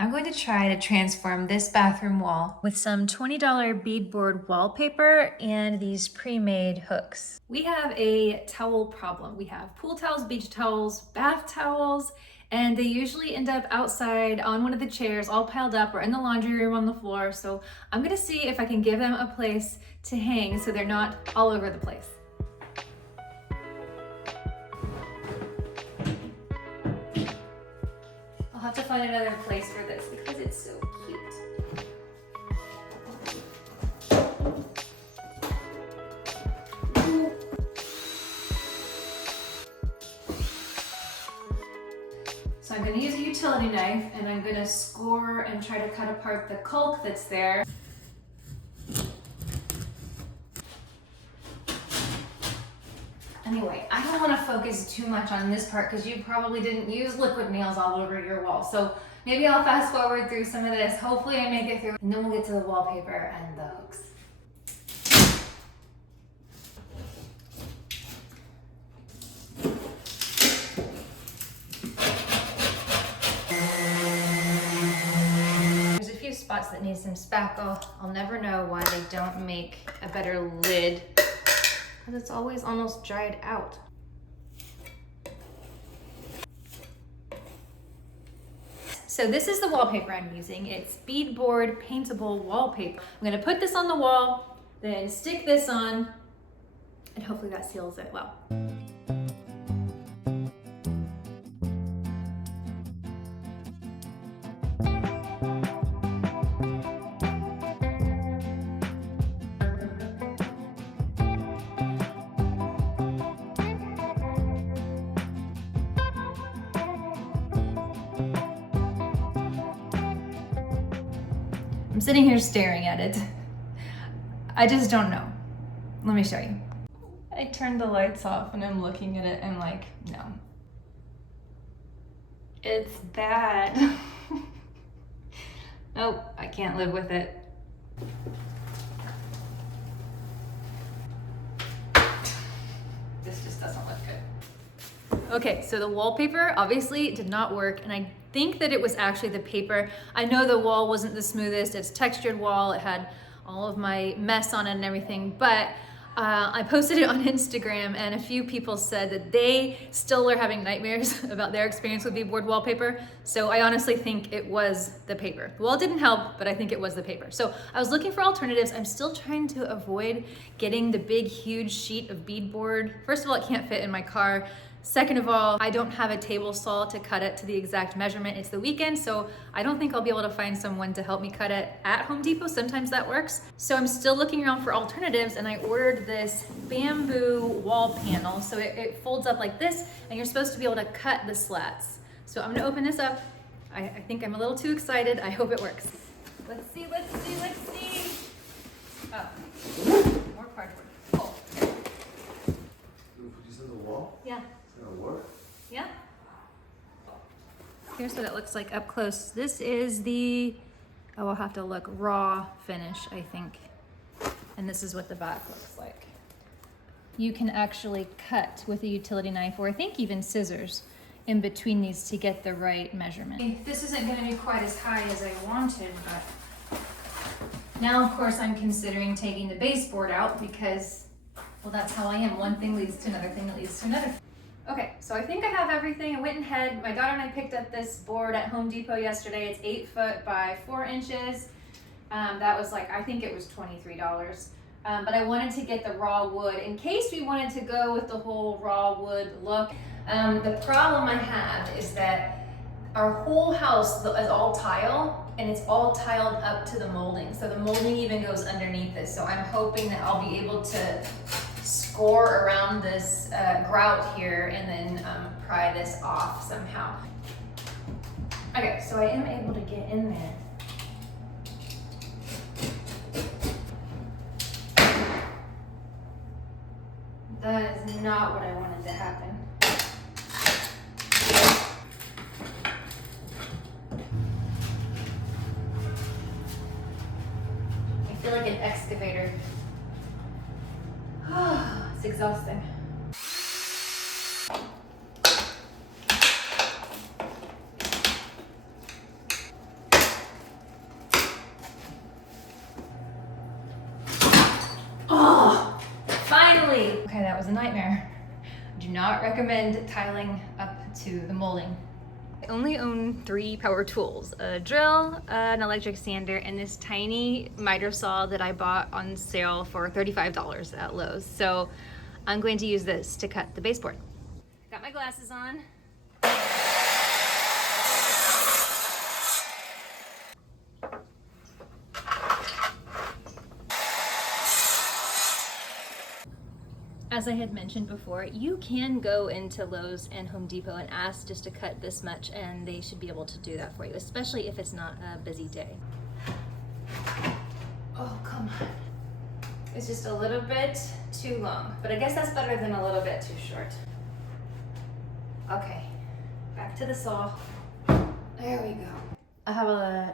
I'm going to try to transform this bathroom wall with some $20 beadboard wallpaper and these pre-made hooks. We have a towel problem. We have pool towels, beach towels, bath towels, and they usually end up outside on one of the chairs all piled up or in the laundry room on the floor. So I'm gonna see if I can give them a place to hang so they're not all over the place. I'll have to find another place for this because it's so cute. So I'm going to use a utility knife and I'm going to score and try to cut apart the caulk that's there. Anyway, I don't want to focus too much on this part because you probably didn't use liquid nails all over your wall. So maybe I'll fast forward through some of this. Hopefully I make it through and then we'll get to the wallpaper and the hooks. There's a few spots that need some spackle. I'll never know why they don't make a better lid. It's always almost dried out. So this is the wallpaper I'm using. It's Beadboard paintable wallpaper. I'm gonna put this on the wall, then stick this on, and hopefully that seals it well. I'm sitting here staring at it. I just don't know. Let me show you. I turned the lights off and I'm looking at it and like, no. It's bad. Nope, I can't live with it. This just doesn't look good. Okay, so the wallpaper obviously did not work and I think that it was actually the paper. I know the wall wasn't the smoothest, it's textured wall, it had all of my mess on it and everything, but I posted it on Instagram and a few people said that they still are having nightmares about their experience with beadboard wallpaper. So I honestly think it was the paper. The wall didn't help, but I think it was the paper. So I was looking for alternatives. I'm still trying to avoid getting the big, huge sheet of beadboard. First of all, it can't fit in my car. Second of all, I don't have a table saw to cut it to the exact measurement. It's the weekend, so I don't think I'll be able to find someone to help me cut it at Home Depot. Sometimes that works. So I'm still looking around for alternatives and I ordered this bamboo wall panel. So it folds up like this and you're supposed to be able to cut the slats. So I'm gonna open this up. I think I'm a little too excited. I hope it works. Let's see, let's see, let's see. Oh, more cardboard. Oh. You put this on the wall? Yeah. Gonna work? Yeah. Here's what it looks like up close. This is the, oh, I'll have to look, raw finish, I think. And this is what the back looks like. You can actually cut with a utility knife, or I think even scissors, in between these to get the right measurement. This isn't gonna be quite as high as I wanted, but now of course I'm considering taking the baseboard out because, well, that's how I am. One thing leads to another thing that leads to another. Okay, so I think I have everything. I went ahead, my daughter and I picked up this board at Home Depot yesterday. It's 8 foot by 4 inches. That was like, I think it was $23. But I wanted to get the raw wood in case we wanted to go with the whole raw wood look. The problem I have is that our whole house is all tile and it's all tiled up to the molding. So the molding even goes underneath this. So I'm hoping that I'll be able to score around this grout here and then pry this off somehow. Okay, so I am able to get in there. That is not what I wanted to happen. I feel like an excavator. It's exhausting. was a nightmare. Do not recommend tiling up to the molding. I only own 3 power tools: a drill, an electric sander, and this tiny miter saw that I bought on sale for $35 at Lowe's. So I'm going to use this to cut the baseboard. Got my glasses on. As I had mentioned before, you can go into Lowe's and Home Depot and ask just to cut this much, and they should be able to do that for you, especially if it's not a busy day. Oh, come on. It's just a little bit too long, but I guess that's better than a little bit too short. Okay, back to the saw. There we go. I have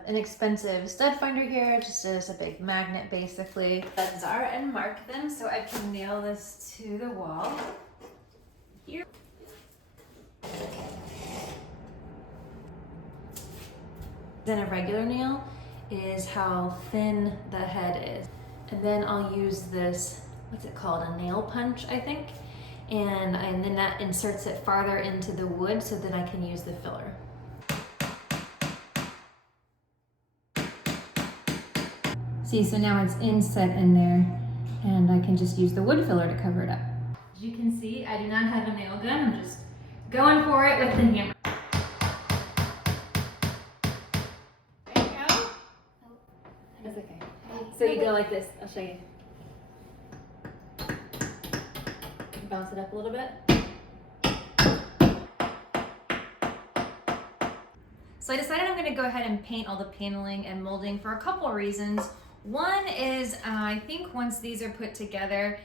an expensive stud finder here, just as a big magnet basically. Studs are and mark them so I can nail this to the wall. Here. Then a regular nail is how thin the head is. And then I'll use this, what's it called, a nail punch, I think. And then that inserts it farther into the wood so that I can use the filler. See, so now it's inset in there, and I can just use the wood filler to cover it up. As you can see, I do not have a nail gun. I'm just going for it with the hammer. There you go. That's okay. So you go like this. I'll show you. Bounce it up a little bit. So I decided I'm going to go ahead and paint all the paneling and molding for a couple of reasons. One is I think once these are put together,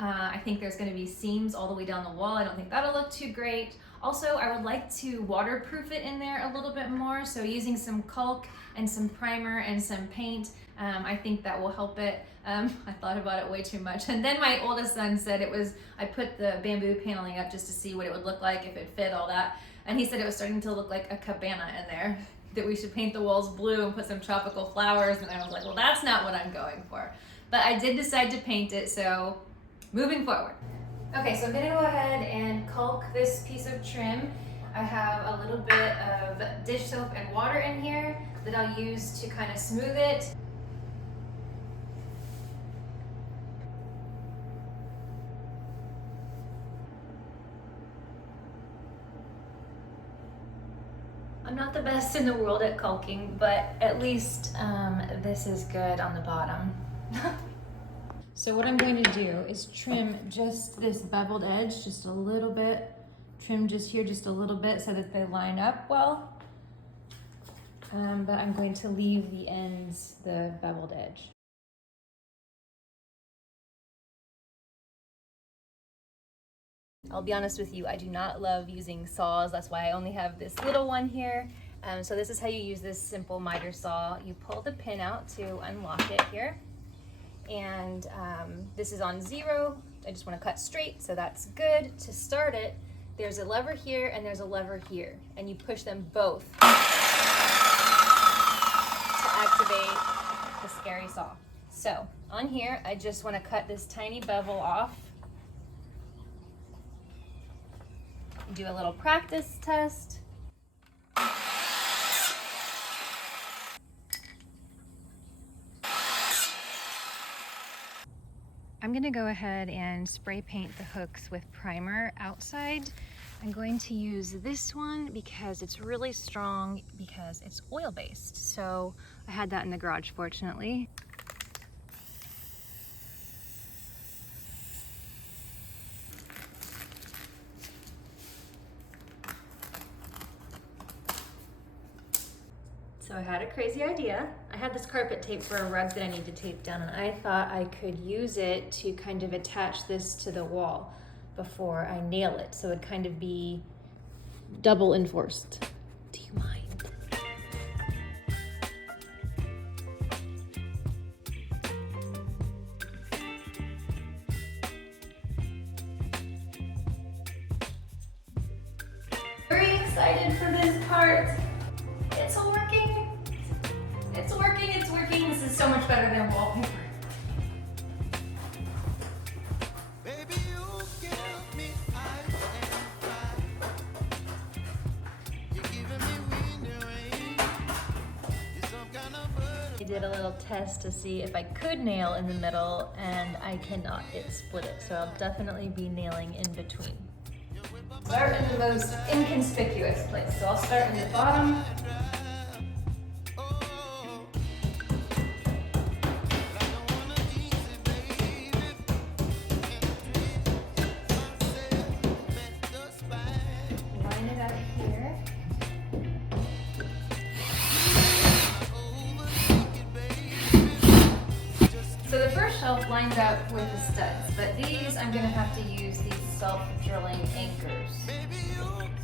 I think there's going to be seams all the way down the wall. I don't think that'll look too great. Also, I would like to waterproof it in there a little bit more. So using some caulk and some primer and some paint, I think that will help it. I thought about it way too much. And then my oldest son said I put the bamboo paneling up just to see what it would look like if it fit all that. And he said it was starting to look like a cabana in there, that we should paint the walls blue and put some tropical flowers. And I was like, well, that's not what I'm going for. But I did decide to paint it, so moving forward. Okay, so I'm gonna go ahead and caulk this piece of trim. I have a little bit of dish soap and water in here that I'll use to kind of smooth it. I'm not the best in the world at caulking, but at least this is good on the bottom. So what I'm going to do is trim just this beveled edge just a little bit. Trim just here just a little bit so that they line up well. But I'm going to leave the ends the beveled edge. I'll be honest with you, I do not love using saws. That's why I only have this little one here. So this is how you use this simple miter saw. You pull the pin out to unlock it here. And this is on 0. I just want to cut straight, so that's good. To start it, there's a lever here and there's a lever here. And you push them both to activate the scary saw. So on here, I just want to cut this tiny bevel off. Do a little practice test. I'm going to go ahead and spray paint the hooks with primer outside. I'm going to use this one because it's really strong because it's oil-based. So I had that in the garage, fortunately. So I had a crazy idea. I had this carpet tape for a rug that I need to tape down, and I thought I could use it to kind of attach this to the wall before I nail it, so it'd kind of be double enforced. Do you mind? Very excited for this part. It's working. It's working, it's working. This is so much better than wallpaper. Baby, you I did a little test to see if I could nail in the middle, and I cannot. It split it, so I'll definitely be nailing in between. Start in the most inconspicuous place. So I'll start in the bottom. Line it out here. So the first shelf lines up with the studs, but these I'm gonna have to use these self-drilling anchors. So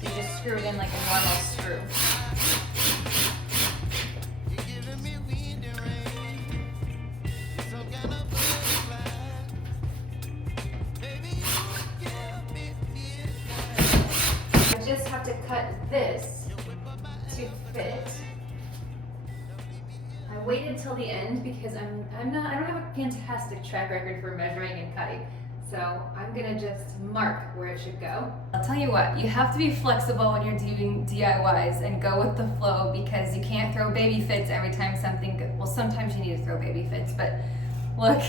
you just screw it in like a normal screw. I just have to cut this to fit. I waited till the end because I don't have a fantastic track record for measuring and cutting. So I'm gonna just mark where it should go. I'll tell you what, you have to be flexible when you're doing DIYs and go with the flow, because you can't throw baby fits every time something good. Well, sometimes you need to throw baby fits, but look,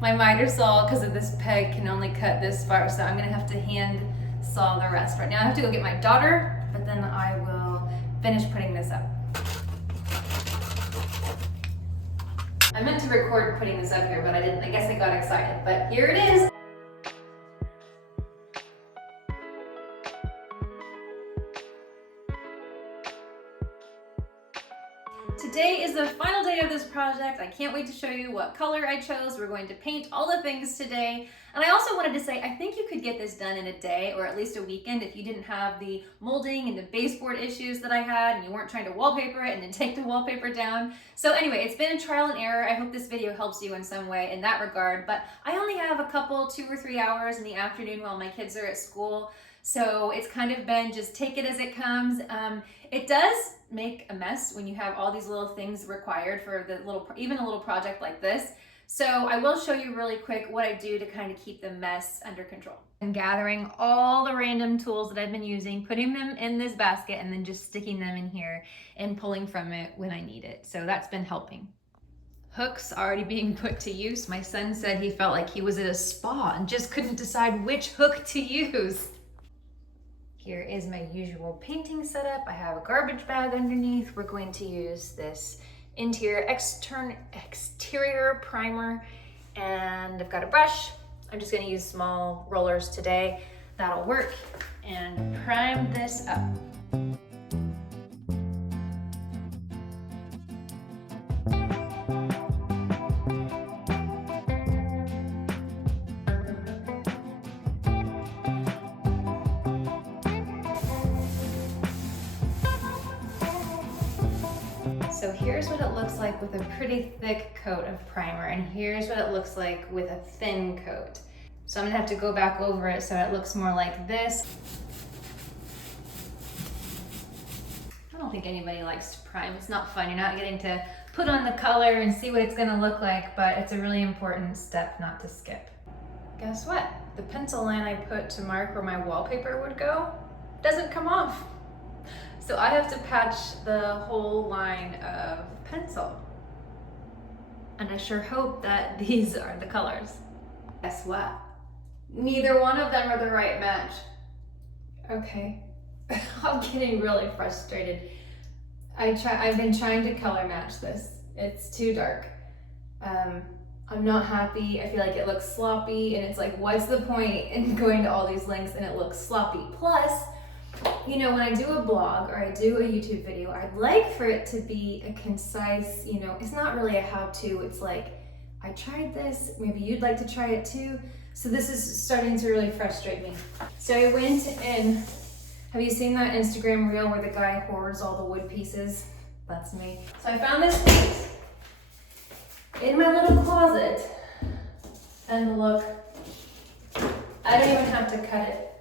my miter saw, because of this peg, can only cut this far, so I'm gonna have to hand saw the rest. Right now I have to go get my daughter, but then I will finish putting this up. I meant to record putting this up here, but I didn't. I guess I got excited, but here it is. Today is the final day of this project. I can't wait to show you what color I chose. We're going to paint all the things today. And I also wanted to say, I think you could get this done in a day or at least a weekend if you didn't have the molding and the baseboard issues that I had, and you weren't trying to wallpaper it and then take the wallpaper down. So anyway, it's been a trial and error. I hope this video helps you in some way in that regard, but I only have a couple, 2 or 3 hours in the afternoon while my kids are at school. So it's kind of been just take it as it comes. It does make a mess when you have all these little things required for the even a little project like this. So I will show you really quick what I do to kind of keep the mess under control. I'm gathering all the random tools that I've been using, putting them in this basket, and then just sticking them in here and pulling from it when I need it. So that's been helping. Hooks already being put to use. My son said he felt like he was at a spa and just couldn't decide which hook to use. Here is my usual painting setup. I have a garbage bag underneath. We're going to use this interior exterior primer, and I've got a brush. I'm just gonna use small rollers today. That'll work, and prime this up. So here's what it looks like with a pretty thick coat of primer, and here's what it looks like with a thin coat. So I'm gonna have to go back over it so it looks more like this. I don't think anybody likes to prime. It's not fun. You're not getting to put on the color and see what it's gonna look like, but it's a really important step not to skip. Guess what? The pencil line I put to mark where my wallpaper would go doesn't come off. So I have to patch the whole line of pencil. And I sure hope that these are the colors. Guess what? Neither one of them are the right match. Okay, I'm getting really frustrated. I've been trying to color match this. It's too dark. I'm not happy. I feel like it looks sloppy, and it's like, what's the point in going to all these lengths and it looks sloppy? Plus, you know, when I do a blog or I do a YouTube video, I'd like for it to be a concise, you know, it's not really a how-to, it's like, I tried this, maybe you'd like to try it too. So this is starting to really frustrate me. So I went and, have you seen that Instagram reel where the guy hoards all the wood pieces? That's me. So I found this piece in my little closet, and look, I don't even have to cut it.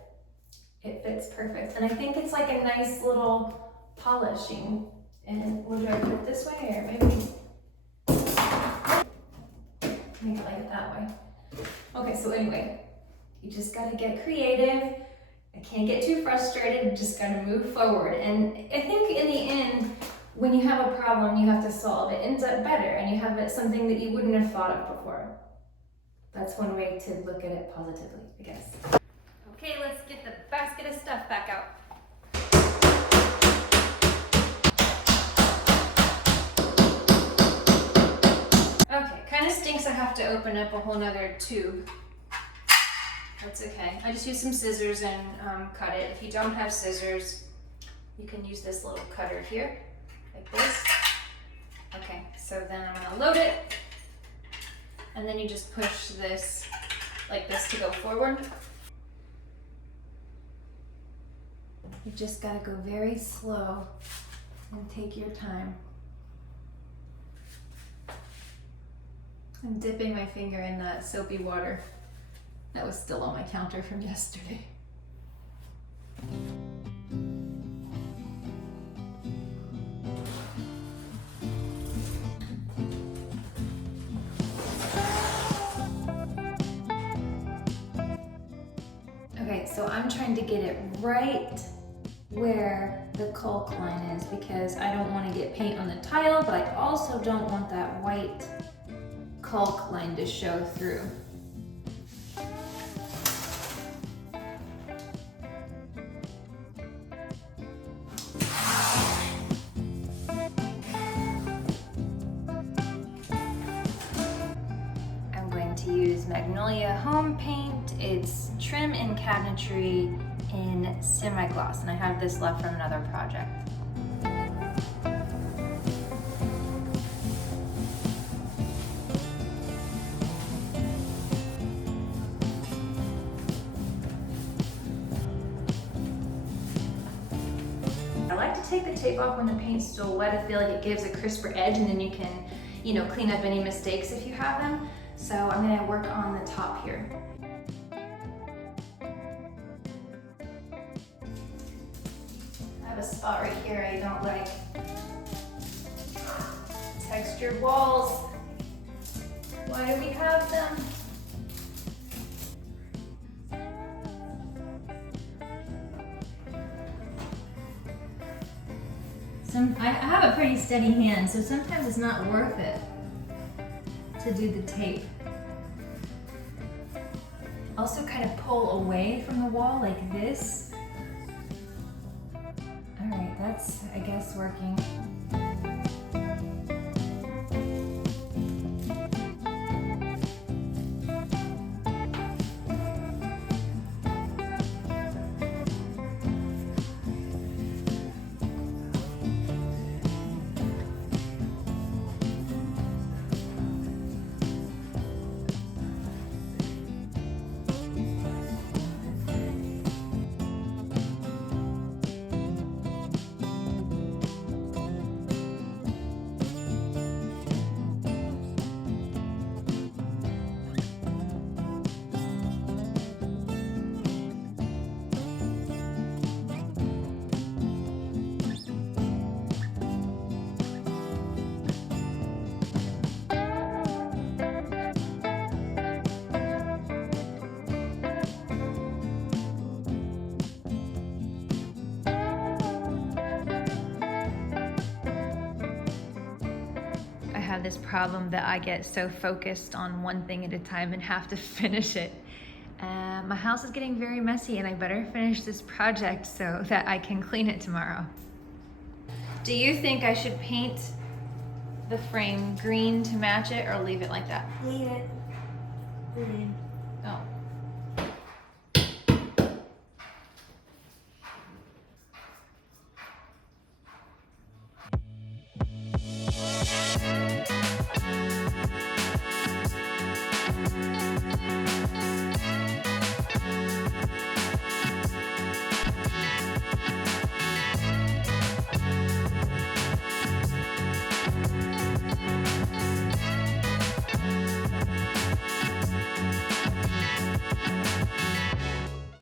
It fits perfect. And I think it's like a nice little polishing. And would I put it this way, or maybe like it that way? Okay, so anyway, you just gotta get creative. I can't get too frustrated, just gotta move forward. And I think in the end, when you have a problem you have to solve, it ends up better and you have something that you wouldn't have thought of before. That's one way to look at it positively, I guess. Okay, let's get the basket of stuff back out. Okay, kind of stinks I have to open up a whole nother tube. That's okay. I just use some scissors and cut it. If you don't have scissors, you can use this little cutter here, like this. Okay, so then I'm gonna load it, and then you just push this like this to go forward. You just gotta go very slow and take your time. I'm dipping my finger in that soapy water that was still on my counter from yesterday. Okay, so I'm trying to get it right where the caulk line is because I don't want to get paint on the tile, but I also don't want that white caulk line to show through. I'm going to use Magnolia Home Paint. It's trim and cabinetry in semi-gloss, and I have this left from another project. I like to take the tape off when the paint's still wet. I feel like it gives a crisper edge, and then you can, clean up any mistakes if you have them. So I'm gonna work on the top here. I have a spot right here I don't like. Textured walls. Why do we have them? I have a pretty steady hand, so sometimes it's not worth it to do the tape. Also kind of pull away from the wall like this. All right, that's, I guess, working. Have this problem that I get so focused on one thing at a time and have to finish it. My house is getting very messy and I better finish this project so that I can clean it tomorrow. Do you think I should paint the frame green to match it or leave it like that? Leave it green.